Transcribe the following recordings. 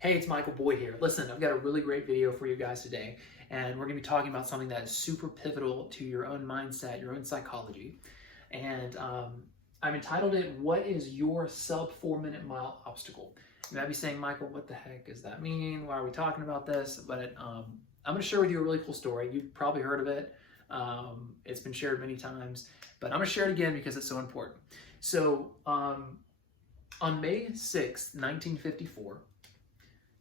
Hey, it's Michael Boyd here. Listen, I've got a really great video for you guys today, and we're going to be talking about something that is super pivotal to your own mindset, your own psychology. And I've entitled it, What is Your Sub 4-Minute Mile Obstacle? You might be saying, Michael, what the heck does that mean? Why are we talking about this? But I'm going to share with you a really cool story. You've probably heard of it. It's been shared many times, but I'm going to share it again because it's so important. So on May 6th, 1954,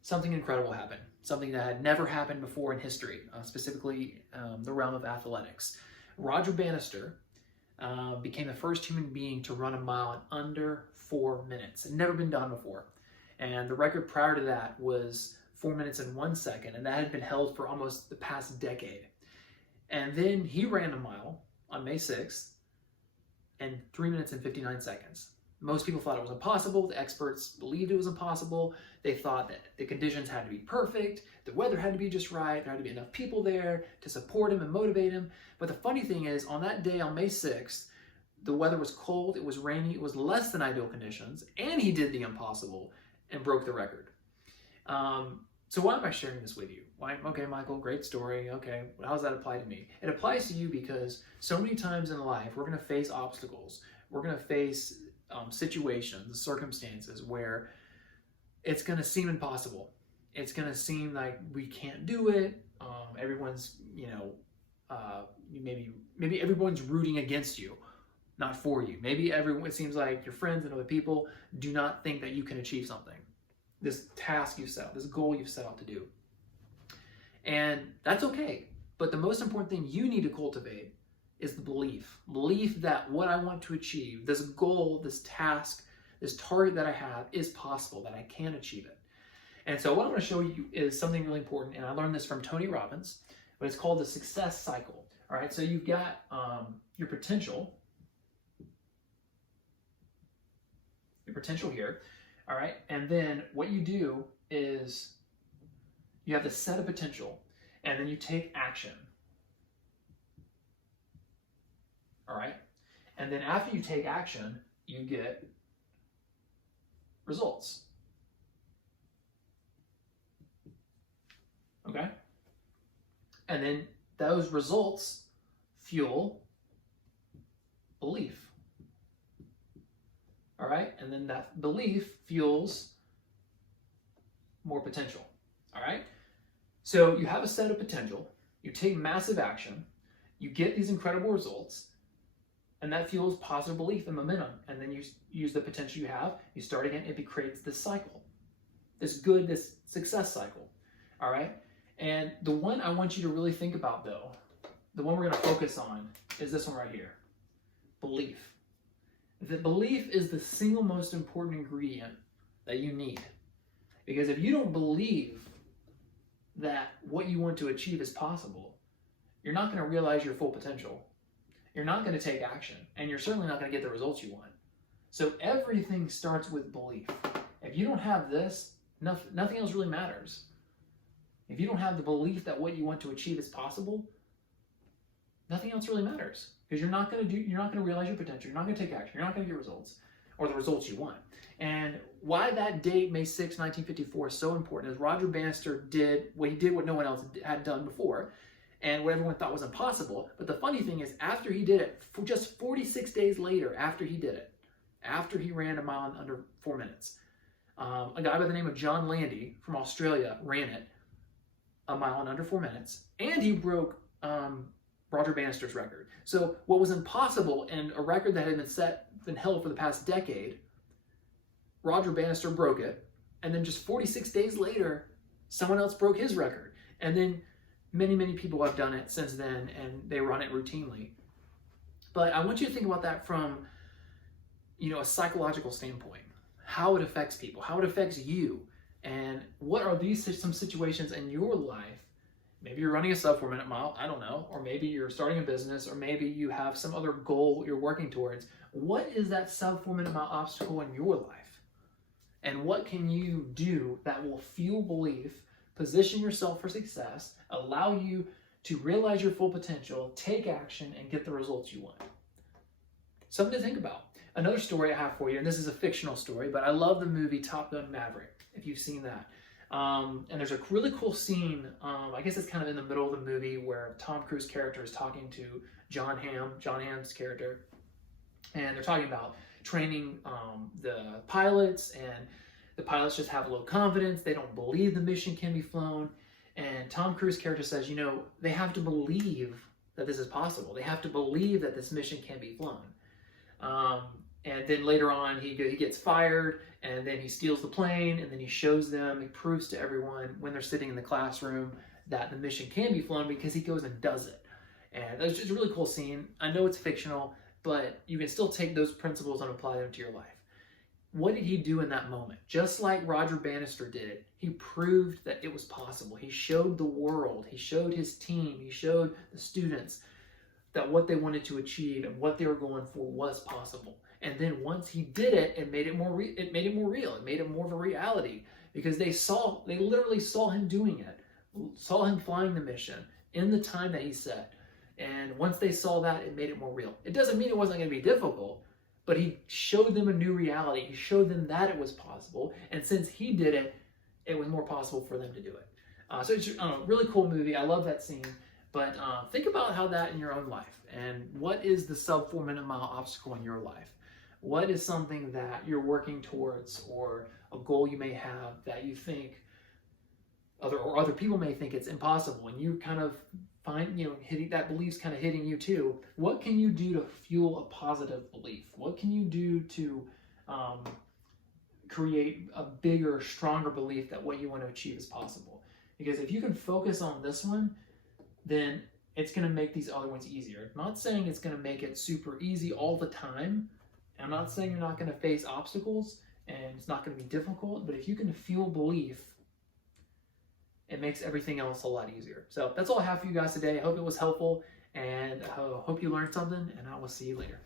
something incredible happened, something that had never happened before in history, specifically the realm of athletics. Roger Bannister became the first human being to run a mile in under 4 minutes. It had never been done before. And the record prior to that was 4 minutes and 1 second, and that had been held for almost the past decade. And then he ran a mile on May 6th in 3 minutes and 59 seconds. Most people thought it was impossible. The experts believed it was impossible. They thought that the conditions had to be perfect, the weather had to be just right, there had to be enough people there to support him and motivate him. But the funny thing is, on that day, on May 6th, the weather was cold, it was rainy, it was less than ideal conditions, and he did the impossible and broke the record. So why am I sharing this with you? Why? Okay, Michael, great story. Okay, how does that apply to me? It applies to you because so many times in life, we're going to face obstacles. We're going to face situations, circumstances where it's going to seem impossible. It's going to seem like we can't do it. Everyone's, maybe everyone's rooting against you, not for you. Maybe it seems like your friends and other people do not think that you can achieve something. This task you set out, this goal you've set out to do. And that's okay. But the most important thing you need to cultivate is the belief that what I want to achieve, this goal, this task, this target that I have is possible, that I can achieve it. And so what I'm going to show you is something really important, and I learned this from Tony Robbins, but it's called the success cycle. All right, so you've got your potential here, all right, and then what you do is you have the set of potential, and then you take action. All right, and then after you take action, you get results. Okay, and then those results fuel belief. All right, and then that belief fuels more potential. All right, so you have a set of potential, you take massive action, you get these incredible results, and that fuels positive belief and momentum. And then you use the potential you have, you start again, it creates this cycle, this success cycle. All right, and the one I want you to really think about, though, the one we're going to focus on is this one right here, belief. The belief is the single most important ingredient that you need. Because if you don't believe that what you want to achieve is possible, you're not going to realize your full potential. You're not going to take action, and you're certainly not going to get the results you want. So everything starts with belief. If you don't have this, nothing else really matters. If you don't have the belief that what you want to achieve is possible, nothing else really matters, because you're not going to realize your potential. You're not going to take action. You're not going to get results, or the results you want. And why that date, May 6, 1954, is so important is Roger Bannister did what no one else had done before, and what everyone thought was impossible. But the funny thing is, after he did it, just 46 days later, after he did it, after he ran a mile in under 4 minutes, a guy by the name of John Landy from Australia ran it a mile in under 4 minutes, and he broke Roger Bannister's record. So what was impossible and a record that had been held for the past decade, Roger Bannister broke it, and then just 46 days later, someone else broke his record. And then many, many people have done it since then, and they run it routinely. But I want you to think about that from, a psychological standpoint, how it affects people, how it affects you, and what are some situations in your life. Maybe you're running a sub 4 minute mile, I don't know, or maybe you're starting a business, or maybe you have some other goal you're working towards. What is that sub 4 minute mile obstacle in your life? And what can you do that will fuel belief, position yourself for success, allow you to realize your full potential, take action, and get the results you want? Something to think about. Another story I have for you, and this is a fictional story, but I love the movie Top Gun Maverick, if you've seen that. And there's a really cool scene, I guess it's kind of in the middle of the movie, where Tom Cruise character is talking to John Hamm's character, and they're talking about training the pilots, and the pilots just have low confidence. They don't believe the mission can be flown. And Tom Cruise character says, you know, they have to believe that this is possible. They have to believe that this mission can be flown. And then later on, he gets fired, and then he steals the plane, and then he shows them, he proves to everyone when they're sitting in the classroom that the mission can be flown, because he goes and does it. And it's just a really cool scene. I know it's fictional, but you can still take those principles and apply them to your life. What did he do in that moment? Just like Roger Bannister did, he proved that it was possible. He showed the world, he showed his team, he showed the students that what they wanted to achieve and what they were going for was possible. And then once he did it, it made it more real. It made it more of a reality, because they literally saw him doing it, saw him flying the mission in the time that he set. And once they saw that, it made it more real. It doesn't mean it wasn't going to be difficult, but he showed them a new reality. He showed them that it was possible. And since he did it, it was more possible for them to do it. So it's a really cool movie. I love that scene. But think about how that in your own life. And what is the sub 4 minute mile obstacle in your life? What is something that you're working towards, or a goal you may have that you think other people may think it's impossible, and you kind of find, hitting that belief's kind of hitting you too. What can you do to fuel a positive belief? What can you do to create a bigger, stronger belief that what you want to achieve is possible? Because if you can focus on this one, then it's going to make these other ones easier. I'm not saying it's going to make it super easy all the time. I'm not saying you're not going to face obstacles and it's not going to be difficult, but if you can fuel belief, it makes everything else a lot easier. So that's all I have for you guys today. I hope it was helpful, and I hope you learned something, and I will see you later.